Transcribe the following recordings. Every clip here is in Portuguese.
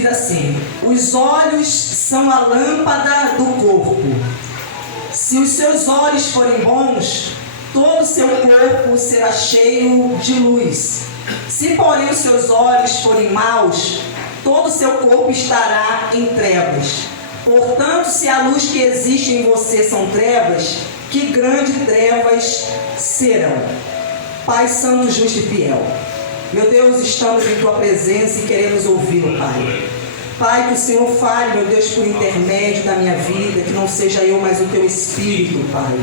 diz assim: os olhos são a lâmpada do corpo. Se os seus olhos forem bons, todo o seu corpo será cheio de luz. Se, porém, os seus olhos forem maus, todo o seu corpo estará em trevas. Portanto, se a luz que existe em você são trevas, que grandes trevas serão. Pai santo, justo e fiel, meu Deus, estamos em Tua presença e queremos ouvi-lo, Pai. Pai, que o Senhor fale, meu Deus, por intermédio da minha vida, que não seja eu, mas o Teu Espírito, Pai.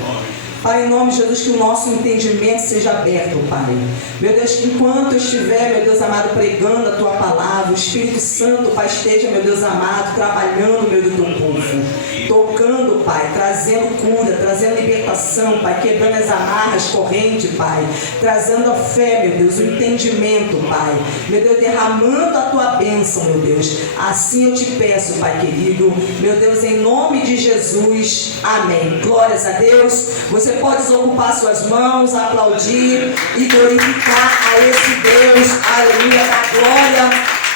Pai, em nome de Jesus, que o nosso entendimento seja aberto, Pai. Meu Deus, que enquanto eu estiver, meu Deus amado, pregando a Tua palavra, o Espírito Santo, Pai, esteja, meu Deus amado, trabalhando no meio do Teu povo, tocando, Pai, trazendo cura, trazendo libertação, Pai, quebrando as amarras, corrente, Pai, trazendo a fé, meu Deus, o entendimento, Pai, meu Deus, derramando a Tua bênção, meu Deus. Assim eu te peço, Pai querido, meu Deus, em nome de Jesus, amém. Glórias a Deus. Você pode desocupar suas mãos, aplaudir e glorificar a esse Deus, aleluia, da glória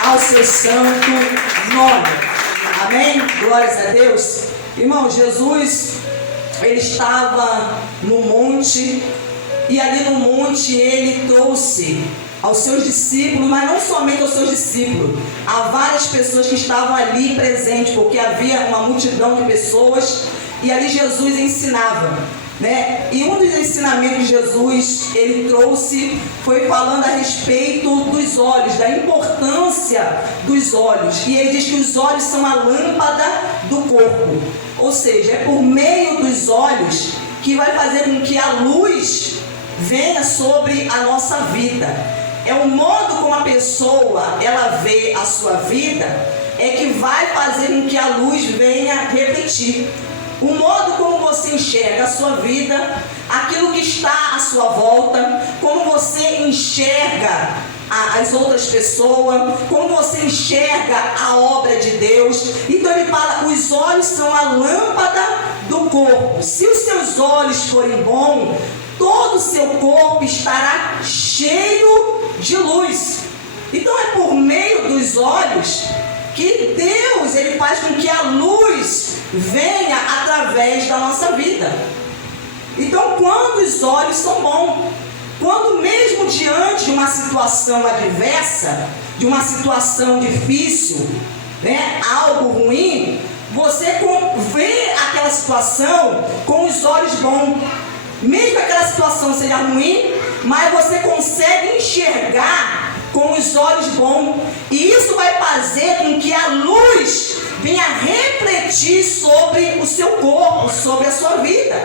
ao seu santo nome. Amém? Glórias a Deus. Irmão, Jesus, ele estava no monte, e ali no monte ele trouxe aos seus discípulos, mas não somente aos seus discípulos, a várias pessoas que estavam ali presentes, porque havia uma multidão de pessoas, e ali Jesus ensinava, né? E um dos ensinamentos que Jesus ele trouxe foi falando a respeito dos olhos, da importância dos olhos. E ele diz que os olhos são a lâmpada do corpo, ou seja, é por meio dos olhos que vai fazer com que a luz venha sobre a nossa vida. É o modo como a pessoa ela vê a sua vida é que vai fazer com que a luz venha refletir. O modo como você enxerga a sua vida, aquilo que está à sua volta, como você enxerga as outras pessoas, como você enxerga a obra de Deus. Então ele fala, os olhos são a lâmpada do corpo. Se os seus olhos forem bons, todo o seu corpo estará cheio de luz. Então é por meio dos olhos que Deus ele faz com que a luz venha através da nossa vida. Então, quando os olhos são bons, quando mesmo diante de uma situação adversa, de uma situação difícil, né, algo ruim, você vê aquela situação com os olhos bons. Mesmo que aquela situação seja ruim, mas você consegue enxergar com os olhos bons, e isso vai fazer com que a luz venha refletir sobre o seu corpo, sobre a sua vida.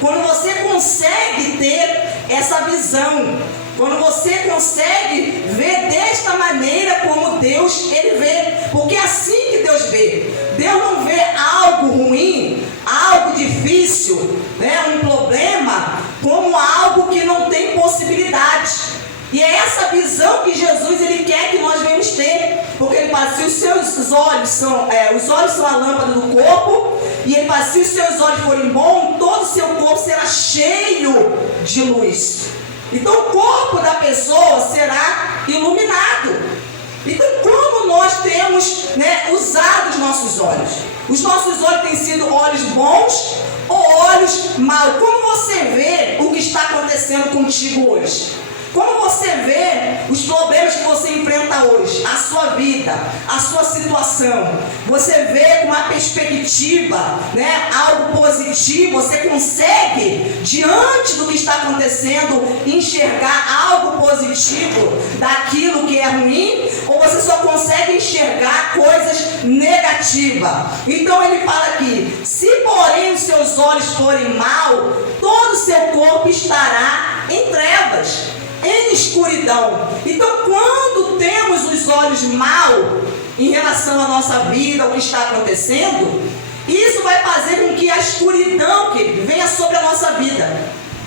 Quando você consegue ter essa visão, quando você consegue ver desta maneira como Deus ele vê, porque é assim que Deus vê. Deus não vê algo ruim, algo difícil, né, um problema, como algo que não tem possibilidade. E é essa visão que Jesus ele quer que nós venhamos ter, porque ele fala, se os seus olhos são, os olhos são a lâmpada do corpo, e ele fala, se os seus olhos forem bons, todo o seu corpo será cheio de luz. Então o corpo da pessoa será iluminado. Então como nós temos, né, usado os nossos olhos? Os nossos olhos têm sido olhos bons ou olhos maus? Como você vê o que está acontecendo contigo hoje? Como você vê os problemas que você enfrenta hoje, a sua vida, a sua situação? Você vê com uma perspectiva, né, algo positivo? Você consegue, diante do que está acontecendo, enxergar algo positivo daquilo que é ruim? Ou você só consegue enxergar coisas negativas? Então ele fala aqui, se porém os seus olhos forem maus, todo o seu corpo estará em trevas, em escuridão. Então quando temos os olhos maus em relação à nossa vida, ao que está acontecendo, isso vai fazer com que a escuridão que venha sobre a nossa vida.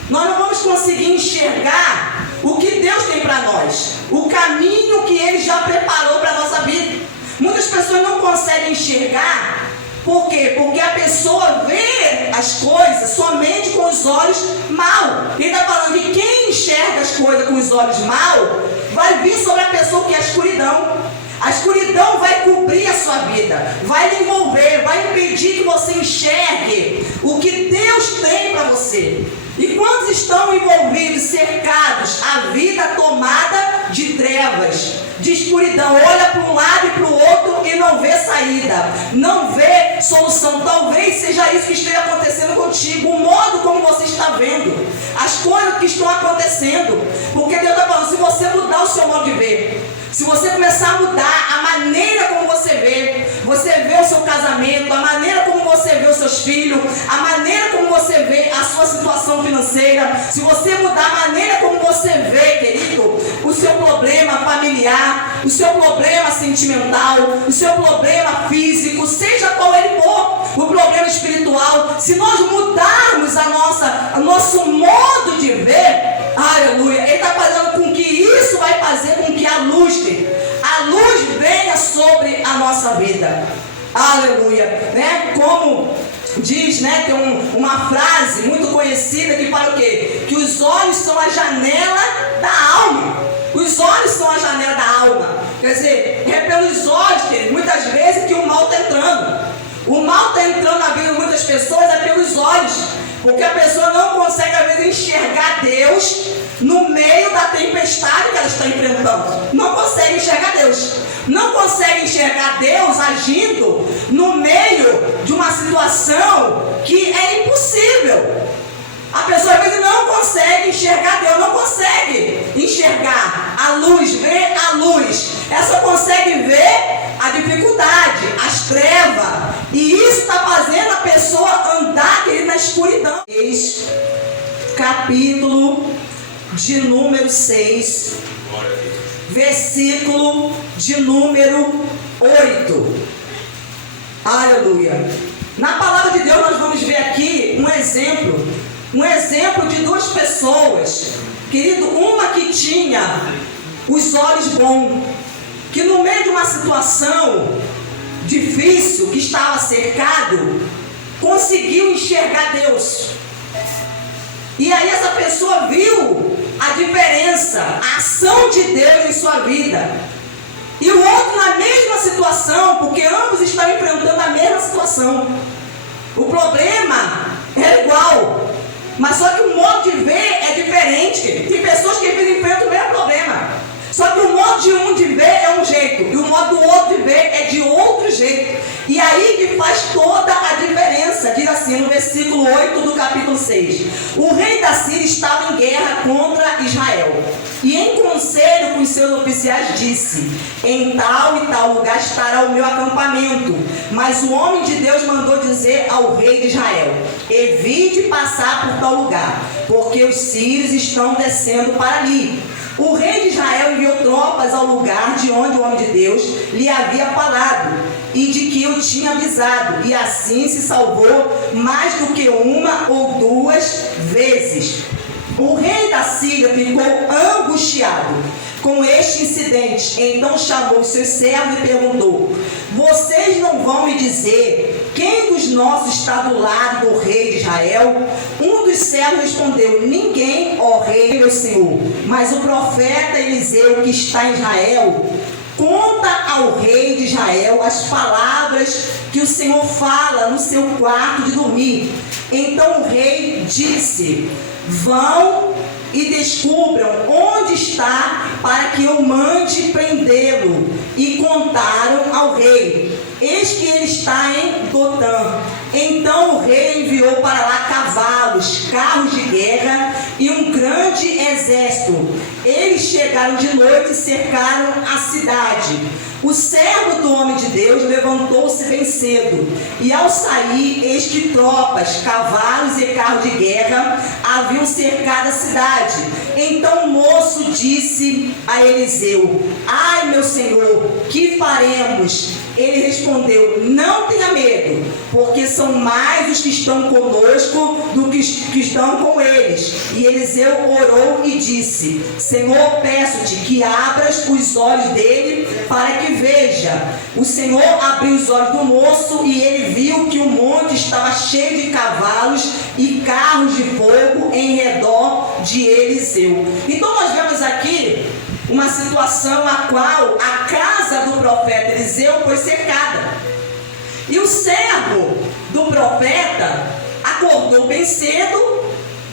Nós não vamos conseguir enxergar o que Deus tem para nós, o caminho que Ele já preparou para a nossa vida. Muitas pessoas não conseguem enxergar. Por quê? Porque a pessoa vê as coisas somente com os olhos maus. Ele está falando que quem enxerga as coisas com os olhos maus, vai vir sobre a pessoa que é a escuridão. A escuridão vai cobrir a sua vida, vai lhe envolver, vai impedir que você enxergue o que Deus tem para você. E quantos estão envolvidos, cercados, a vida tomada de trevas, de escuridão, olha para um lado e para o outro e não vê saída, não vê solução. Talvez seja isso que esteja acontecendo contigo, o modo como você está vendo, as coisas que estão acontecendo, porque Deus está falando, se você mudar o seu modo de ver, se você começar a mudar a maneira como você vê o seu casamento, a maneira como você vê os seus filhos, a maneira como você vê a sua situação financeira, se você mudar a maneira como você vê, querido, o seu problema familiar, o seu problema sentimental, o seu problema físico, seja qual ele for, o problema espiritual, se nós mudarmos o nosso modo de ver, aleluia, Ele está fazendo com que isso vai fazer com que a luz venha sobre a nossa vida. Aleluia, né? Como diz, né? Tem uma frase muito conhecida que fala o quê? Que os olhos são a janela da alma. Os olhos são a janela da alma. Quer dizer, é pelos olhos, querido, muitas vezes que o mal está entrando. O mal está entrando na vida de muitas pessoas é pelos olhos. Porque a pessoa não consegue, às vezes, enxergar Deus no meio da tempestade que ela está enfrentando. Não consegue enxergar Deus. Não consegue enxergar Deus agindo no meio de uma situação que é impossível. A pessoa, às vezes, não consegue enxergar Deus, não consegue enxergar a luz, ver a luz. Ela só consegue ver a dificuldade, as trevas. E isso está fazendo a pessoa andar na escuridão. Capítulo de número 6, versículo de número 8. Aleluia. Na palavra de Deus nós vamos ver aqui um exemplo de duas pessoas, querido, uma que tinha os olhos bons, que no meio de uma situação difícil, que estava cercado, conseguiu enxergar Deus. E aí essa pessoa viu a diferença, a ação de Deus em sua vida. E o outro na mesma situação, porque ambos estão enfrentando a mesma situação. O problema é igual, mas só que o modo de ver é diferente. Tem pessoas que enfrentam o mesmo problema. Só que o modo de um de ver é um jeito, e o modo do outro de ver é de outro jeito. E aí que faz toda a diferença. Diz assim no versículo 8 do capítulo 6. O rei da Síria estava em guerra contra Israel. E em conselho com os seus oficiais disse: em tal e tal lugar estará o meu acampamento. Mas o homem de Deus mandou dizer ao rei de Israel: evite passar por tal lugar, porque os sírios estão descendo para ali. O rei de Israel enviou tropas ao lugar de onde o homem de Deus lhe havia falado e de que o tinha avisado, e assim se salvou mais do que uma ou duas vezes. O rei da Síria ficou angustiado com este incidente. Então chamou os seus servos e perguntou: vocês não vão me dizer quem dos nossos está do lado do rei de Israel? Um dos servos respondeu: ninguém, ó rei, meu senhor, mas o profeta Eliseu, que está em Israel, conta ao rei de Israel as palavras que o Senhor fala no seu quarto de dormir. Então o rei disse: vão e descubram onde está, para que eu mande prendê-lo. E contaram ao rei: eis que ele está em Dotã. Então o rei enviou para lá cavalos, carros de guerra e um grande exército. Eles chegaram de noite e cercaram a cidade. O servo do homem de Deus levantou-se bem cedo, e ao sair, eis que tropas, cavalos e carros de guerra haviam cercado a cidade. Então o moço disse a Eliseu: ai, meu senhor, que faremos? Ele respondeu: não tenha medo, porque são mais os que estão conosco do que estão com eles. E Eliseu orou e disse: Senhor, peço-te que abras os olhos dele para que veja. O Senhor abriu os olhos do moço e ele viu que o monte estava cheio de cavalos e carros de fogo em redor de Eliseu. Então nós vemos aqui uma situação a qual a casa do profeta Eliseu foi cercada. E o servo do profeta acordou bem cedo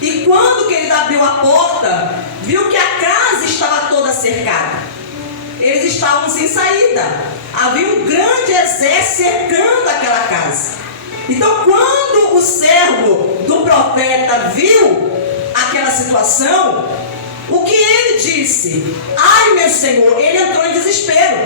e quando que ele abriu a porta, viu que a casa estava toda cercada. Eles estavam sem saída. Havia um grande exército cercando aquela casa. Então, quando o servo do profeta viu aquela situação, o que ele disse? Ai, meu Senhor, ele entrou em desespero.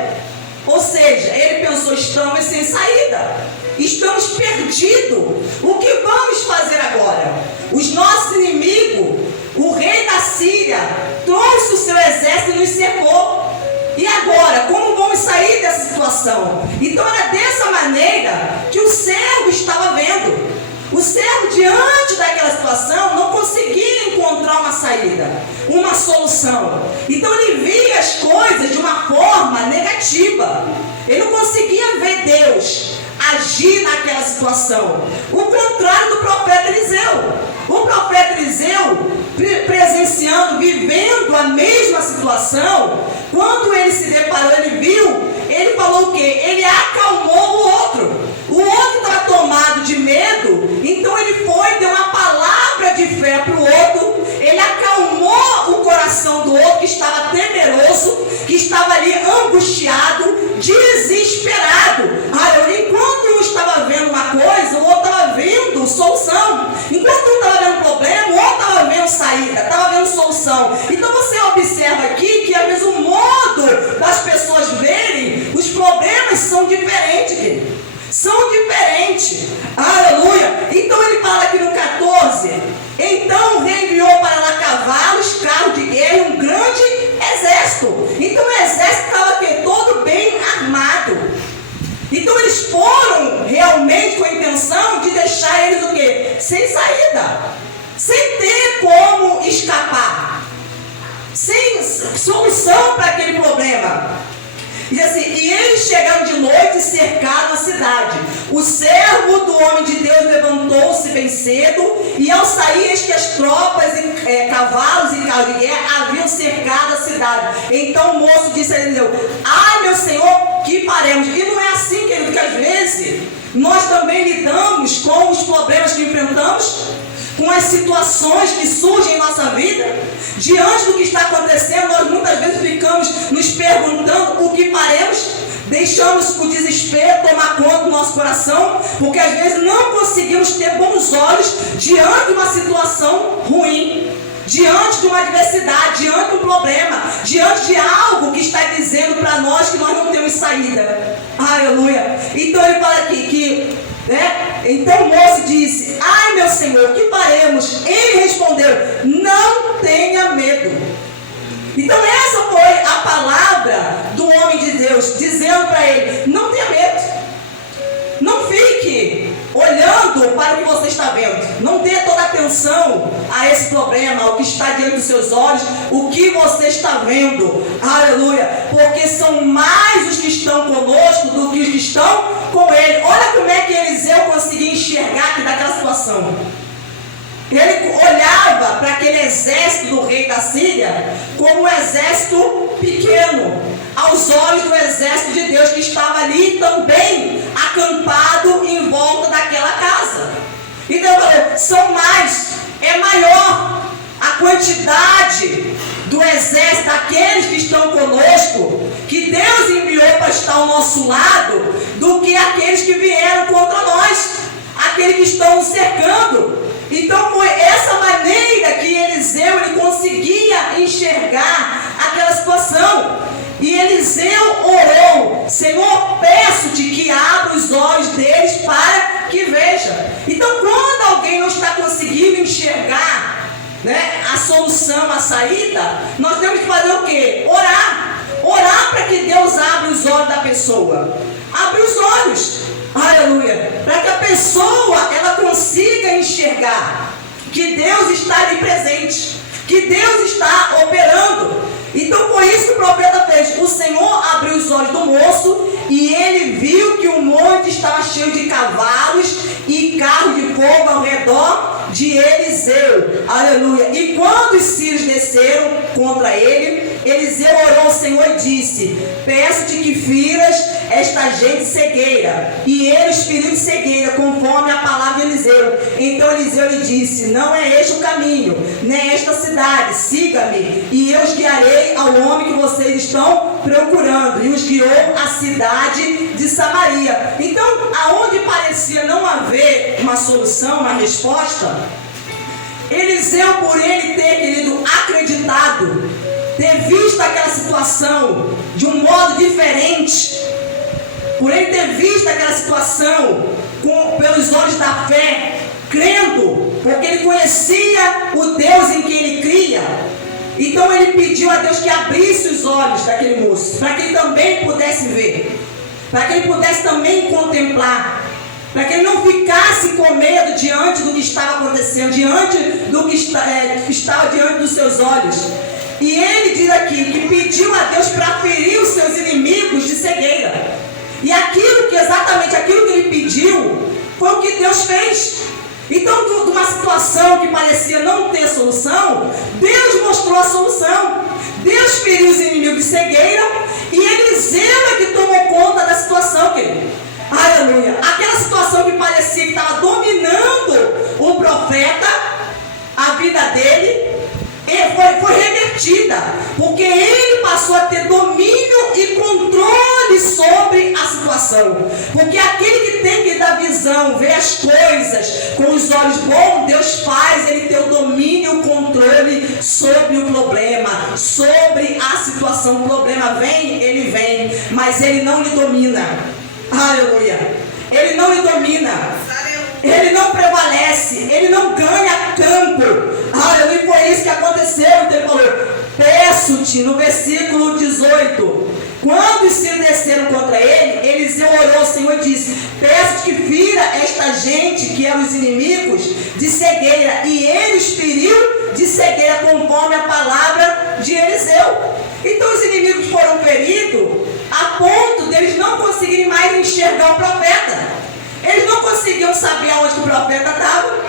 Ou seja, ele pensou, estamos sem saída, estamos perdidos, o que vamos fazer agora? Os nossos inimigos, o rei da Síria, trouxe o seu exército e nos cercou. E agora, como vamos sair dessa situação? Então era dessa maneira que o servo estava vendo. O servo, diante daquela situação, não conseguia encontrar uma saída, uma solução. Então ele via as coisas de uma forma negativa. Ele não conseguia ver Deus agir naquela situação. O contrário do profeta Eliseu. O profeta Eliseu, presenciando, vivendo a mesma situação, quando ele se deparou, ele viu, ele falou o quê? Ele acalmou o outro. O outro estava tomado de medo, então ele foi, deu uma palavra de fé para o outro, ele acalmou o coração do outro que estava temeroso, que estava ali angustiado, desesperado. Enquanto um estava vendo uma coisa, o outro estava vendo solução. Enquanto um estava vendo problema, o outro estava vendo saída, estava vendo solução. Então você observa aqui que às vezes o modo das pessoas verem os problemas são diferentes, querido. São diferentes. Aleluia. Então ele fala aqui no 14: então o rei enviou para lá cavalos, carros de guerra e um grande exército. Então o exército estava aqui todo bem armado. Então eles foram realmente com a intenção de deixar eles o quê? Sem saída, sem ter como escapar, sem solução para aquele problema. Diz assim: e eles chegaram de noite e cercaram a cidade. O servo do homem de Deus levantou-se bem cedo, e ao sair, eis que as tropas, cavalos e carros de guerra haviam cercado a cidade. Então o moço disse a Eliseu: ai, meu senhor, que faremos? E não é assim, querido, que às vezes nós também lidamos com os problemas que enfrentamos, com as situações que surgem em nossa vida. Diante do que está acontecendo, nós muitas vezes ficamos nos perguntando o que faremos, deixamos o desespero tomar conta do nosso coração, porque às vezes não conseguimos ter bons olhos diante de uma situação ruim, diante de uma adversidade, diante de um problema, diante de algo que está dizendo para nós que nós não temos saída. Aleluia. Então ele fala aqui que então o moço disse: ai, meu senhor, o que faremos? Ele respondeu: não tenha medo. Então essa foi a palavra do homem de Deus, dizendo para ele: não tenha medo, não fique olhando para o que você está vendo, não dê toda a atenção a esse problema, ao que está diante dos seus olhos, o que você está vendo. Aleluia. Porque são mais os que estão conosco do que os que estão com ele. Olha como é que Eliseu conseguia enxergar aqui daquela situação. Ele olhava para aquele exército do rei da Síria como um exército pequeno, aos olhos do exército de Deus que estava ali também acampado em volta daquela casa. Então eu falei, são mais, é maior a quantidade do exército, daqueles que estão conosco, que Deus enviou para estar ao nosso lado, do que aqueles que vieram contra nós, aqueles que estão nos cercando. Então foi essa maneira que Eliseu ele conseguia enxergar aquela situação. E Eliseu orou: Senhor, peço-te que abra os olhos deles para que vejam. Então quando alguém não está conseguindo enxergar, a solução, a saída, nós temos que fazer o quê? Orar. Orar para que Deus abra os olhos da pessoa. Abre os olhos. Aleluia. Para que a pessoa ela consiga enxergar que Deus está ali presente, que Deus está operando. Então foi isso que o profeta fez. O Senhor abriu os olhos do moço e ele viu que o monte estava cheio de cavalos e carros de fogo ao redor de Eliseu. Aleluia. E quando os sírios desceram contra ele, Eliseu orou Senhor e disse: peço-te que firas esta gente cegueira. E ele os feriu de cegueira, conforme a palavra de Eliseu. Então Eliseu lhe disse: não é este o caminho, nem esta cidade, siga-me, e eu os guiarei ao homem que vocês estão procurando. E os guiou à cidade de Samaria. Então, aonde parecia não haver uma solução, uma resposta, Eliseu, por ele ter, querido, acreditado, ter visto aquela situação de um modo diferente, por ele ter visto aquela situação pelos olhos da fé, crendo, porque ele conhecia o Deus em quem ele cria. Então ele pediu a Deus que abrisse os olhos daquele moço, para que ele também pudesse ver, para que ele pudesse também contemplar, para que ele não ficasse com medo diante do que estava acontecendo, diante do que estava diante dos seus olhos. E ele diz aqui que pediu a Deus para ferir os seus inimigos de cegueira. E exatamente aquilo que ele pediu, foi o que Deus fez. Então, de uma situação que parecia não ter solução, Deus mostrou a solução. Deus feriu os inimigos de cegueira, e Eliseu é que tomou conta da situação, querido. Aleluia. Aquela situação que parecia que estava dominando o profeta, a vida dele, foi revertida, porque ele passou a ter domínio e controle sobre a situação. Porque aquele que tem que dar visão, ver as coisas com os olhos bons, Deus faz ele ter o domínio e o controle sobre o problema, sobre a situação. O problema vem, ele vem, mas ele não lhe domina. Aleluia. Ele não lhe domina. Ele não prevalece, ele não ganha campo. Aleluia, e foi isso que aconteceu. Então ele falou: peço-te, no versículo 18, quando se desceram contra ele, Eliseu orou ao Senhor e disse: peço-te que fira esta gente, que eram os inimigos, de cegueira. E ele os feriu de cegueira, conforme a palavra de Eliseu. Então os inimigos foram feridos a ponto deles não conseguirem mais enxergar o profeta. Eles não conseguiam saber aonde o profeta estava,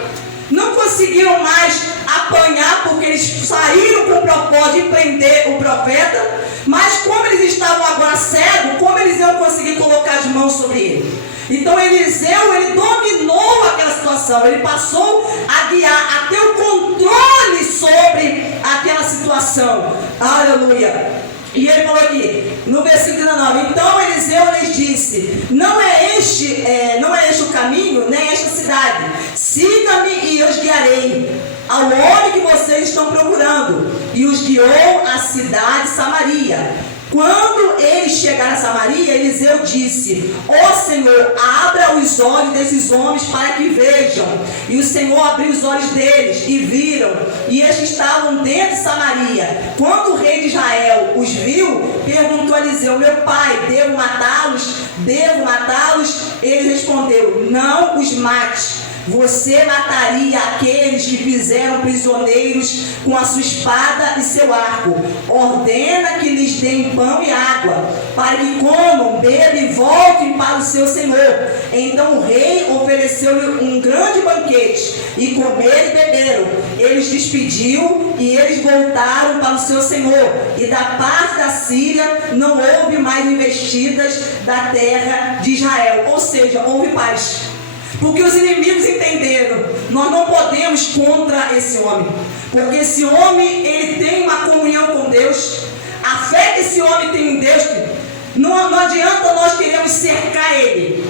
não conseguiam mais apanhar, porque eles saíram com o propósito de prender o profeta. Mas como eles estavam agora cegos, como eles iam conseguir colocar as mãos sobre ele? Então Eliseu, ele dominou aquela situação, ele passou a guiar, a ter o controle sobre aquela situação. Aleluia. E ele falou aqui, no versículo 19: então Eliseu lhes disse: não é este o caminho, nem esta cidade. Siga-me e eu os guiarei ao homem que vocês estão procurando. E os guiou à cidade de Samaria. Quando eles chegaram a Samaria, Eliseu disse: ó Senhor, abra os olhos desses homens para que vejam. E o Senhor abriu os olhos deles e viram, e eles que estavam dentro de Samaria. Quando o rei de Israel os viu, perguntou a Eliseu: meu pai, devo matá-los? Devo matá-los? Ele respondeu: não os mate. Você mataria aqueles que fizeram prisioneiros com a sua espada e seu arco. Ordena que lhes deem pão e água, para que comam, bebam e voltem para o seu senhor. Então o rei ofereceu-lhe um grande banquete, e comeram e beberam. Ele os despediu e eles voltaram para o seu senhor. E da parte da Síria não houve mais investidas da terra de Israel. Ou seja, houve paz. Porque os inimigos entenderam: nós não podemos contra esse homem, porque esse homem, ele tem uma comunhão com Deus. A fé que esse homem tem em Deus, não adianta nós queremos cercar ele,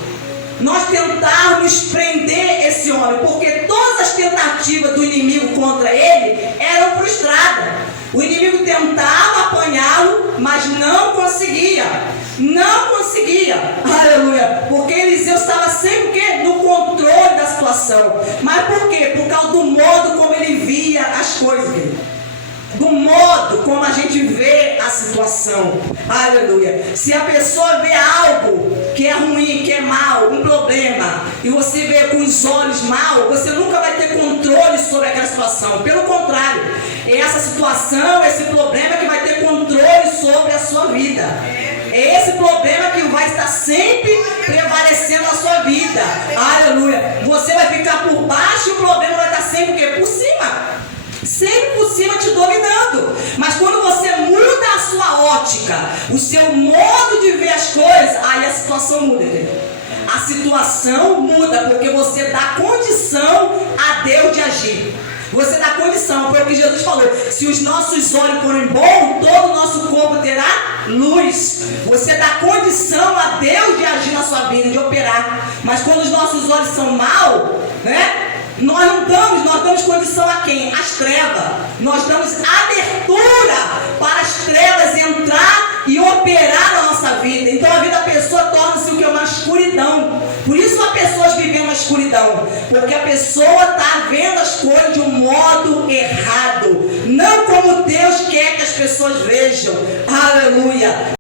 nós tentarmos prender esse homem, porque todas as tentativas do inimigo contra ele eram frustradas. O inimigo tentava apanhá-lo, mas não conseguia. Não conseguia. Aleluia. Porque Eliseu estava sempre no controle da situação. Mas por quê? Por causa do modo como ele via as coisas, do modo como a gente vê a situação. Aleluia. Se a pessoa vê algo que é ruim, que é mal, um problema, e você vê com os olhos mal, você nunca vai ter controle sobre aquela situação. Pelo contrário, é essa situação, esse problema que vai ter controle sobre a sua vida. É esse problema que vai estar sempre prevalecendo na sua vida. Aleluia. Você vai ficar por baixo e o problema vai estar sempre o quê? Por cima. Sempre por cima te dominando. Mas quando você muda a sua ótica, o seu modo de ver as coisas, aí a situação muda, querido. A situação muda porque você dá condição a Deus de agir. Você dá condição, foi o que Jesus falou. Se os nossos olhos forem bons, todo o nosso corpo terá luz. Você dá condição a Deus de agir na sua vida, de operar. Mas quando os nossos olhos são maus, né? Nós damos condição a quem? Às trevas. Nós damos abertura para as trevas entrar e operar na nossa vida. Então a vida da pessoa torna-se o que? Uma escuridão. Por isso as pessoas vivem uma escuridão. Porque a pessoa está vendo as coisas de um modo errado. Não como Deus quer que as pessoas vejam. Aleluia.